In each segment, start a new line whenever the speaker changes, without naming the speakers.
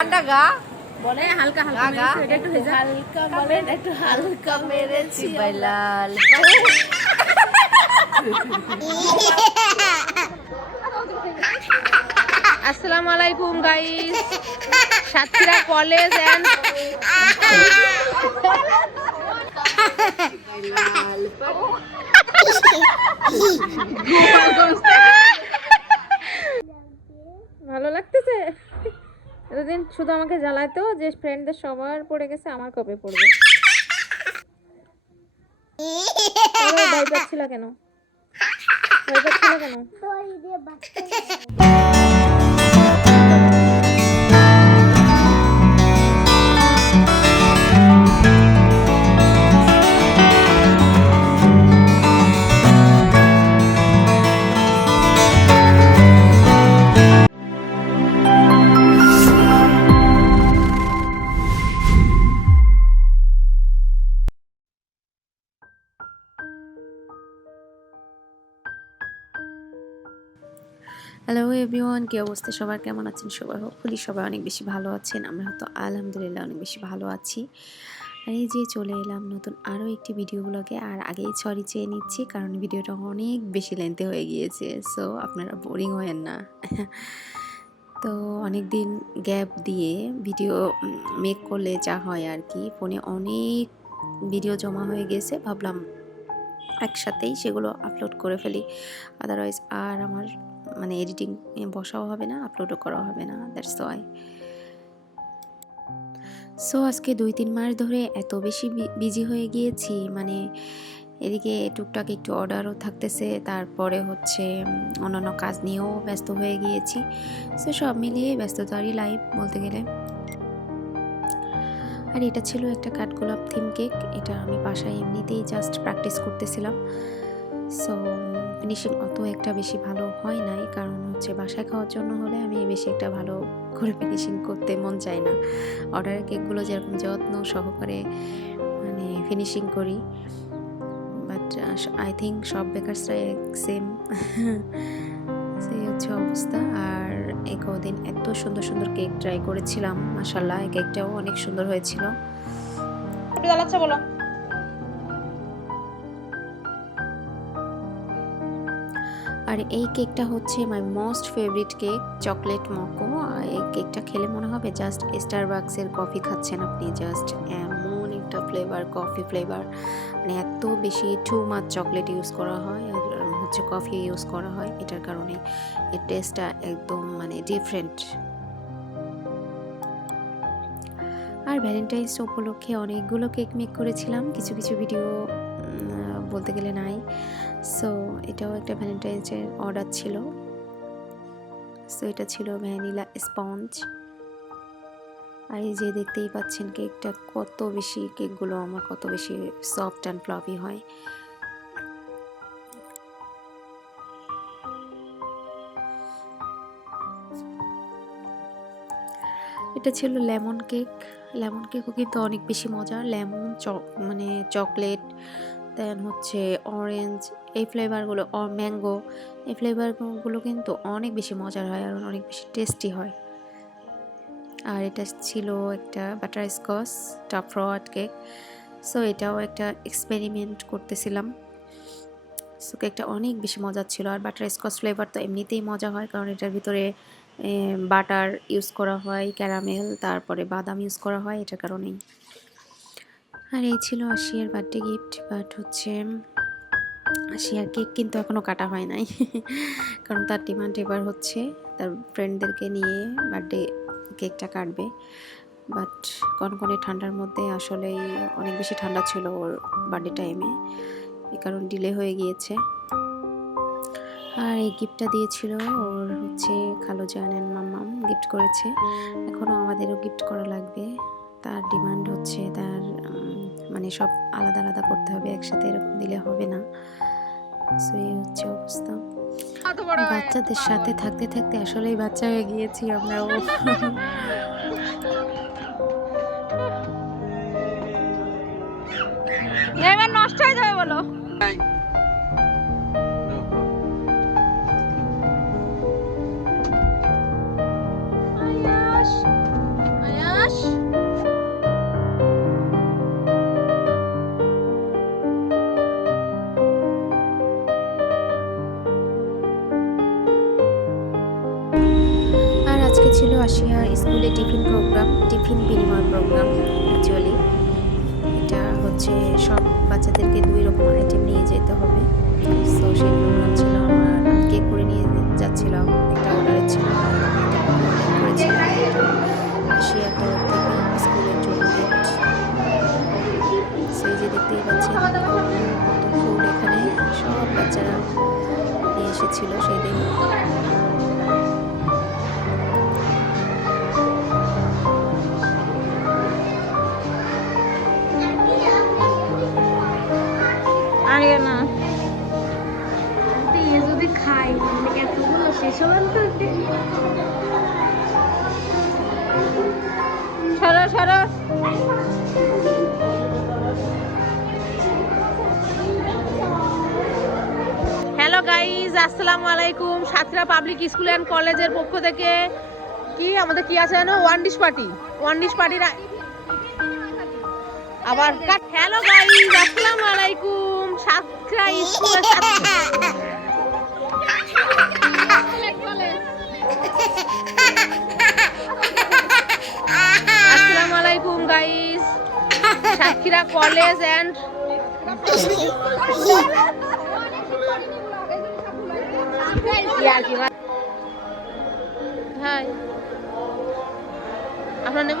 ঠান্ডা গা।
বলে হালকা হালকা
গা
একটু
হালকা বলেন একটু হালকা মেরেছি লাল
আসসালামু আলাইকুম গাইস সাতক্ষীরা কলেজ এন্ড ভালো লাগতেছে? এতদিন শুধু আমাকে জ্বালাতো যে ফ্রেন্ডদের সবার পড়ে গেছে, আমার কবে পড়বে? ভয় পাচ্ছিল কেন? ভয় পাচ্ছিল কেন?
হ্যালো এভরিওয়ান কি অবস্থা? সবার কেমন আছেন? সবাই হোপফুলি সবাই অনেক বেশি ভালো আছেন। আমরা হয়তো আলহামদুলিল্লাহ অনেক বেশি ভালো আছি। এই যে চলে এলাম নতুন আরও একটি ভিডিও ব্লগে আর আগেই সরি চেয়ে নিচ্ছি, কারণ ভিডিওটা অনেক বেশি লেন্থে হয়ে গিয়েছে। সো আপনারা বোরিং হয়েন না। তো অনেক দিন গ্যাপ দিয়ে ভিডিও মেক করলে যা হয় আর কি। ফোনে অনেক ভিডিও জমা হয়ে গেছে। ভাবলাম একসাথেই সেগুলো আপলোড করে ফেলি। আদারওয়াইজ আর আমার মানে এডিটিং বসাও হবে না আপলোডও করা হবে না দ্যাটস ওয়াই সো আজকে দুই তিন মাস ধরে এত বেশি বিজি হয়ে গিয়েছি মানে এদিকে টুকটাক একটু অর্ডারও থাকতেছে, তারপরে হচ্ছে অন্যান্য কাজ নিয়েও ব্যস্ত হয়ে গিয়েছি। সো সব মিলিয়ে ব্যস্ততারই লাইফ বলতে গেলে। আর এটা ছিল একটা কাঠগোলাপ থিম কেক এটা আমি বাসায় এমনিতেই জাস্ট প্র্যাকটিস করতেছিলাম। সো ফিনিশিং অত একটা বেশি ভালো হয় নাই। কারণ হচ্ছে বাসায় খাওয়ার জন্য হলে আমি বেশি একটা ভালো করে ফিনিশিং করতে মন চায় না। অর্ডারের কেকগুলো যেরকম যত্ন সহকারে মানে ফিনিশিং করি। বাট আই থিঙ্ক সব বেকার্সরাই সেম সেই হচ্ছে অবস্থা। আর এই কদিন এত সুন্দর সুন্দর কেক ট্রাই করেছিলাম মাসাল্লাহ কেকটাও অনেক সুন্দর হয়েছিল।
বলো।
আর এই কেকটা হচ্ছে my most favourite cake chocolate mocha এই কেকটা খেলে মনে হবে জাস্ট স্টারবাক্সের কফি খাচ্ছেন আপনি জাস্ট এমন একটা ফ্লেভার কফি ফ্লেভার মানে এত বেশি টু মাছ চকলেট ইউজ করা হয় আর হচ্ছে কফি ইউজ করা হয়, এটার কারণে এর টেস্টটা একদম মানে ডিফারেন্ট আর ভ্যালেন্টাইন্স উপলক্ষে অনেকগুলো কেক মেক করেছিলাম, কিছু কিছু ভিডিও বলতে গেলে নাই। সো এটাও একটা ভ্যালেন্টাইন্সের অর্ডার ছিল। সো এটা ছিল ভ্যানিলা স্পঞ্জ আর এই যে দেখতেই পাচ্ছেন কেকটা কত বেশি, কেকগুলো আমার কত বেশি সফট অ্যান্ড ফ্লফি হয়। এটা ছিল লেমন কেক লেমন কেকও কিন্তু অনেক বেশি মজা লেমন চক মানে চকলেট দেন হচ্ছে অরেঞ্জ এই ফ্লেভারগুলো ম্যাঙ্গো এই ফ্লেভারগুলো কিন্তু অনেক বেশি মজার হয় আর অনেক বেশি টেস্টি হয়। আর এটা ছিল একটা বাটার স্কচ টপ ফ্রড কেক সো এটাও একটা এক্সপেরিমেন্ট করতেছিলাম। সো কেকটা অনেক বেশি মজার ছিল আর বাটার স্কচ ফ্লেভার তো এমনিতেই মজা হয় কারণ এটার ভিতরে বাটার ইউজ করা হয় ক্যারামেল তারপরে বাদাম ইউজ করা হয়, এটার কারণেই। আর এই ছিল আশিয়ার বার্থডে গিফট বাট হচ্ছে আশিয়ার কেক কিন্তু এখনও কাটা হয় নাই। কারণ তার ডিমান্ড এবার হচ্ছে তার ফ্রেন্ডদেরকে নিয়ে বার্থডে কেকটা কাটবে। বাট কনকনে ঠান্ডার মধ্যে আসলেই অনেক বেশি ঠান্ডা ছিল ওর বার্থডে টাইমে এ কারণ ডিলে হয়ে গিয়েছে। আর এই গিফটটা দিয়েছিল ওর হচ্ছে খালো জান অ্যান্ড মাম্মাম গিফট করেছে। এখনও আমাদেরও গিফট করা লাগবে। তার ডিমান্ড হচ্ছে তার মানে সব আলাদা আলাদা করতে হবে একসাথে এরকম দিলে হবে না। সো এই হচ্ছে অবস্থা। বাচ্চাদের সাথে থাকতে থাকতে আসলেই বাচ্চা হয়ে গিয়েছি আমরাও
এবার নষ্ট হয়ে যাবে বলো।
টিফিন বিনিময় প্রোগ্রাম অ্যাকচুয়ালি এটা হচ্ছে সব বাচ্চাদেরকে দুই রকম আইটেম
হ্যালো গাইজ আসসালামু আলাইকুম। সাতরা পাবলিক স্কুল অ্যান্ড কলেজের পক্ষ থেকে কি, আমাদের কি আছে জানো one dish party one dish পার্টির আবার হ্যালো গাইজ আসসালামু আলাইকুম। সাতরা স্কুলের আসসালামু আলাইকুম গাইজ সাতক্ষীরা কলেজ হাই আপনার নেব?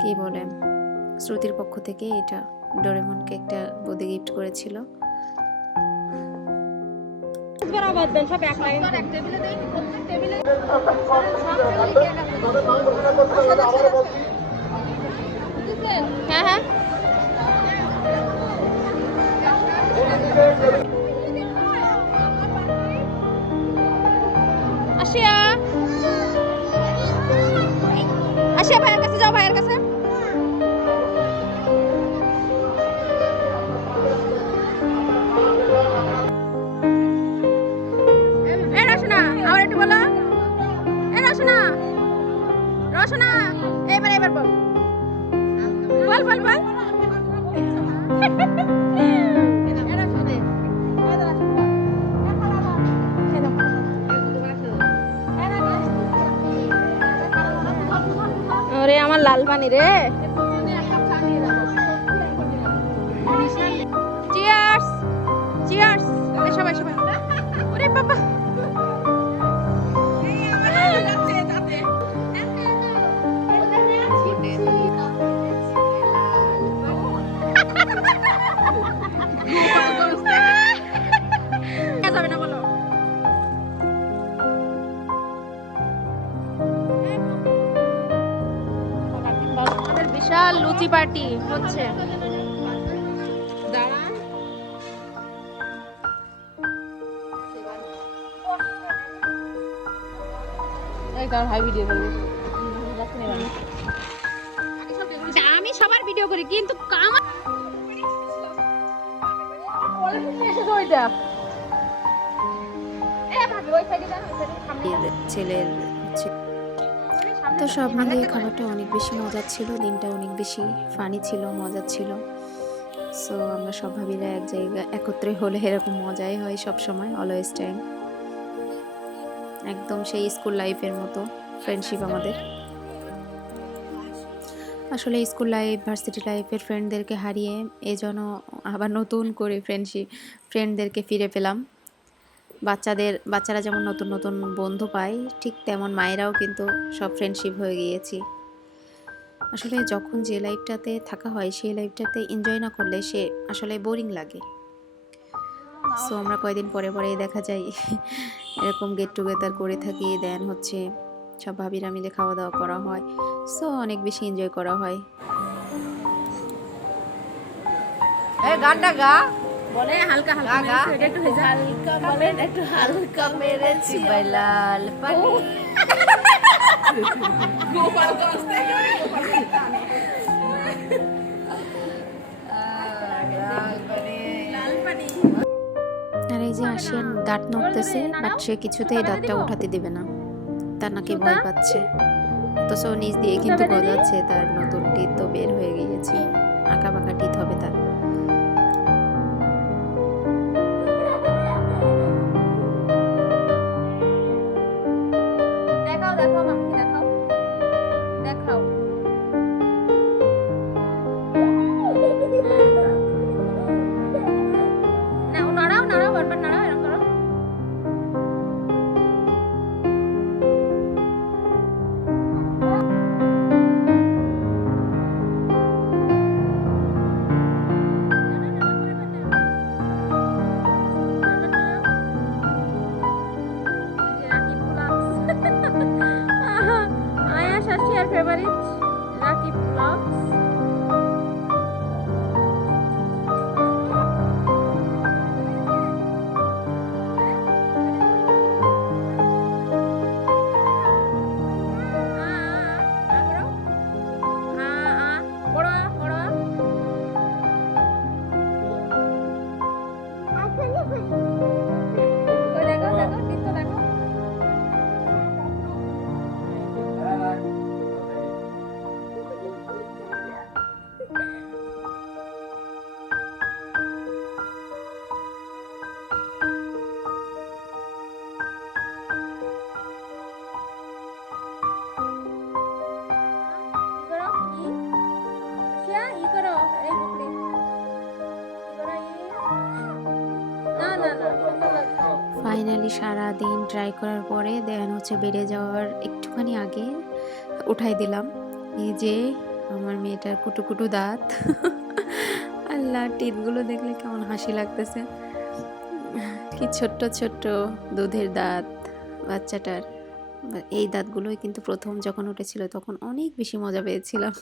কি বলেন শ্রুতির পক্ষ থেকে এটা ডোরেমনকে একটা বদি গিফট করেছিল।
তাদের নাম
পানি রে? লুচি পার্টি হচ্ছে। আমি সবার ভিডিও করি কিন্তু আমার
ছেলের তো সব মিলিয়ে খাবারটা অনেক বেশি মজার ছিল, দিনটা অনেক বেশি ফানি ছিল, মজার ছিল। সো আমরা সব ভাবিরা এক জায়গায় একত্রে হলে এরকম মজাই হয় সব সময় অলওয়েজ টাইম একদম সেই স্কুল লাইফের মতো ফ্রেন্ডশিপ আমাদের। আসলে স্কুল লাইফ ভার্সিটি লাইফের ফ্রেন্ডদেরকে হারিয়ে এজন্য আবার নতুন করে ফ্রেন্ডশিপ ফ্রেন্ডদেরকে ফিরে পেলাম। বাচ্চাদের, বাচ্চারা যেমন নতুন নতুন বন্ধু পায়, ঠিক তেমন মায়েরাও কিন্তু সব ফ্রেন্ডশিপ হয়ে গিয়েছি। আসলে যখন যে লাইফটাতে থাকা হয়, সেই লাইফটাতে এনজয় না করলে সে আসলে বোরিং লাগে। সো আমরা কয়দিন পরে পরে দেখা যায় এরকম গেট টুগেদার করে থাকি দেন হচ্ছে সব ভাবিরা মিলে খাওয়া দাওয়া করা হয়। সো অনেক বেশি এনজয় করা হয়।
গানটা গা।
বলে হালকা হালকা
গা, গা।
মেরেছে, এটা একটু
হালকা বলেন একটু হালকা মেরেছি লাল পানি লাল পানি।
আর এই যে আসিয়ান দাঁত নড়তেছে বাট সে কিছুতেই দাঁতটা উঠাতে দিবে না। তার নাকি ভয় পাচ্ছে। তো সো নিজ দিয়ে কিন্তু গজাচ্ছে তার নতুন টিথ তো বের হয়ে গিয়েছে। আঁকা বাঁকা টিথ হবে তার। ট্রাই করার পরে দেন হচ্ছে বেড়ে যাওয়ার একটুখানি আগে উঠাই দিলাম। এই যে আমার মেয়েটার কুটু কুটু দাঁত। আল্লাহ টিপগুলো দেখলে কেমন হাসি লাগতেছে। কি ছোট্ট ছোট্ট দুধের দাঁত বাচ্চাটার। এই দাঁতগুলোই কিন্তু প্রথম যখন উঠেছিল তখন অনেক বেশি মজা পেয়েছিলাম।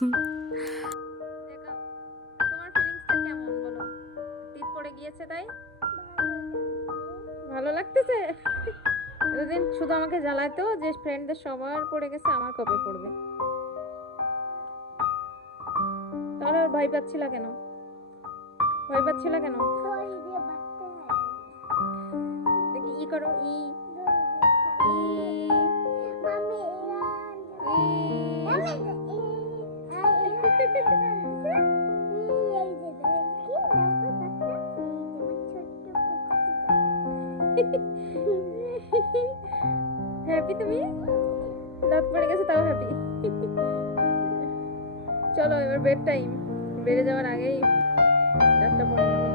ভালো লাগতেছে? এতদিন শুধু আমাকে জ্বালাতো যে ফ্রেন্ডদের সবার পড়ে গেছে আমার কবে পড়বে? তাহলে ওর ভয় পাচ্ছিল কেন? ভয় পাচ্ছিল কেন? দেখি ই করো ই। হ্যাপি তুমি? দাঁত পড়ে গেছে, তাও হ্যাপি চলো, এবার বেড টাইম বেড়ে যাওয়ার আগেই দাঁতটা পড়ে।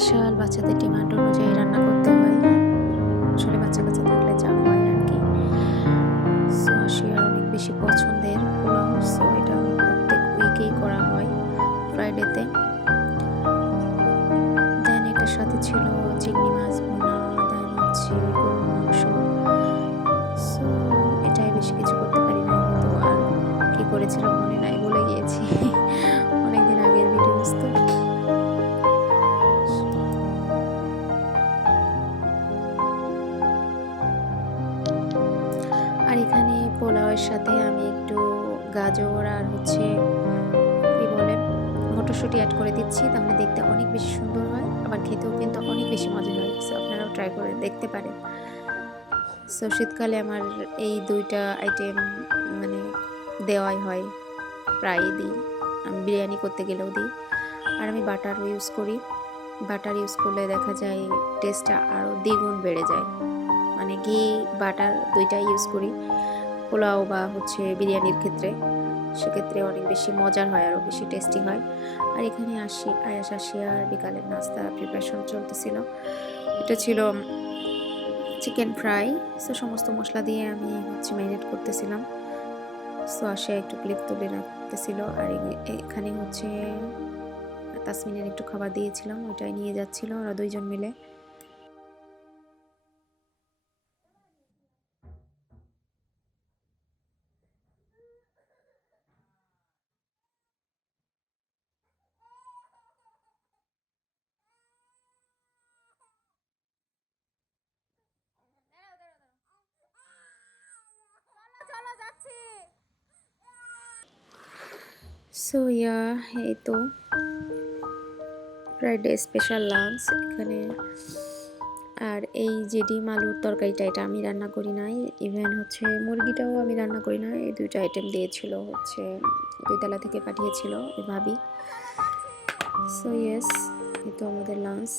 স্পেশাল বাচ্চাদের ডিমান্ড অনুযায়ী রান্না করতে হয়। আসলে বাচ্চা কাচ্চা থাকলে যা হয় আর কি। সো সে অনেক বেশি পছন্দের পোলাও, সো দিচ্ছি তাহলে দেখতে অনেক বেশি সুন্দর হয়, আবার খেতেও কিন্তু অনেক বেশি মজা হয়। সো আপনারাও ট্রাই করে দেখতে পারেন। সো শীতকালে আমার এই দুইটা আইটেম মানে দেওয়াই হয়, প্রায়ই দিই। আমি বিরিয়ানি করতে গেলেও দিই। আর আমি বাটারও ইউজ করি। বাটার ইউজ করলে দেখা যায় টেস্টটা আরও দ্বিগুণ বেড়ে যায়। মানে ঘি, বাটার দুইটাই ইউজ করি। পোলাও বা হচ্ছে বিরিয়ানির ক্ষেত্রে। সেক্ষেত্রে অনেক বেশি মজার হয় আরও বেশি টেস্টি হয়। আর এখানে আসি, আয়াস আর বিকালের নাস্তা প্রিপারেশন চলতেছিল। এটা ছিল চিকেন ফ্রাই সো সমস্ত মশলা দিয়ে আমি হচ্ছে ম্যারিনেট করতেছিলাম। সো আসে একটু ক্লিপ তুলে রাখতেছিল আর এখানে হচ্ছে তাসমিনের একটু খাবার দিয়েছিলাম, ওইটাই নিয়ে যাচ্ছিল ওরা দুইজন মিলে। সো ইয়া এই তো। ফ্রাইডে স্পেশাল লাঞ্চ এখানে। আর এই যে ডিম আলুর তরকারিটা, এটা আমি রান্না করি নাই। ইভেন হচ্ছে মুরগিটাও আমি রান্না করি না এই দুইটা আইটেম দিয়েছিল, হচ্ছে দুইতলা থেকে পাঠিয়েছিল ভাবি। সো ইয়েস এই তো আমাদের লাঞ্চ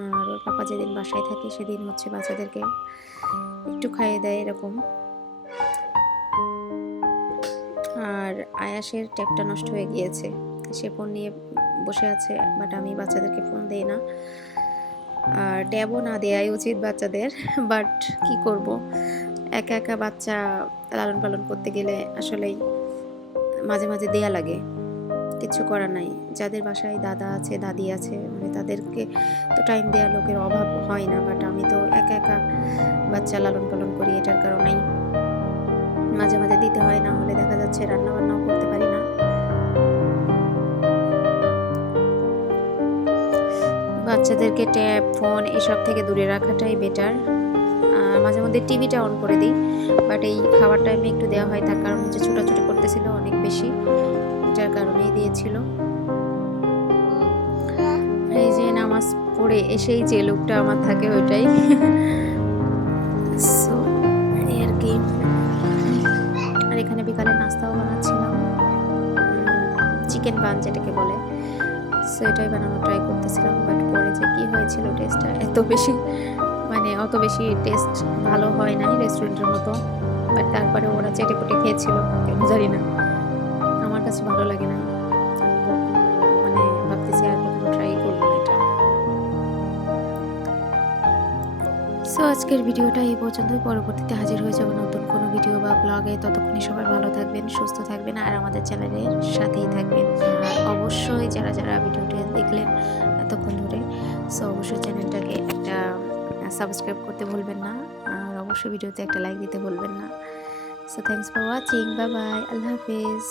আর পাপা যেদিন বাসায় থাকে, সেদিন হচ্ছে বাচ্চাদেরকে একটু খাইয়ে দেয়, এরকম। আর আয়াসের ট্যাপটা নষ্ট হয়ে গিয়েছে। সে ফোন নিয়ে বসে আছে বাট আমি বাচ্চাদেরকে ফোন দেই না। আর ট্যাবও না দেওয়াই উচিত বাচ্চাদের বাট কি করব? একা একা বাচ্চা লালন পালন করতে গেলে আসলেই মাঝে মাঝে দেয়া লাগে। কিছু করার নাই। যাদের বাসায় দাদা আছে, দাদি আছে মানে তাদেরকে তো টাইম দেওয়ার লোকের অভাব হয় না বাট আমি তো একা একা বাচ্চা লালন পালন করি, এটার কারণেই। মাঝে মাঝে দিতে হয়, না হলে দেখা যাচ্ছে রান্না বান্নাও করতে পারি না। বাচ্চাদেরকে ট্যাব, ফোন এসব থেকে দূরে রাখাটাই বেটার আর মাঝে মধ্যে টিভিটা অন করে দিই বাট এই খাবার টাইমে একটু দেওয়া হয়, তার কারণ হচ্ছে ছোটাছুটি করতেছিল অনেক বেশি এটার কারণেই দিয়েছিল। এই যে নামাজ পড়ে এসেই যে লোকটা আমার থাকে ওইটাই। চিকেন বান যেটাকে বলে। সো এটাই বানানোর ট্রাই করতেছিলাম বাট পরে যে কী হয়েছিল টেস্টটা এত বেশি মানে অত বেশি টেস্ট ভালো হয় নাই রেস্টুরেন্টের মতো। বাট তারপরে ওরা চেটে পুটে খেয়েছিল জানি না। আমার কাছে ভালো লাগে না। মানে ভাবতেছি আর কখনো ট্রাই করব না এটা। সো আজকের ভিডিওটা এই পর্যন্তই। পরবর্তীতে হাজির হয়ে যাব নতুন ভিডিও বা ব্লগে ততক্ষণে সবাই ভালো থাকবেন, সুস্থ থাকবেন আর আমাদের চ্যানেলের সাথেই থাকবেন। আর অবশ্যই যারা যারা ভিডিওটি দেখলেন এতক্ষণ ধরে সো অবশ্যই চ্যানেলটাকে একটা সাবস্ক্রাইব করতে ভুলবেন না আর অবশ্যই ভিডিওতে একটা লাইক দিতে ভুলবেন না। So thanks for watching bye bye Allah Hafiz.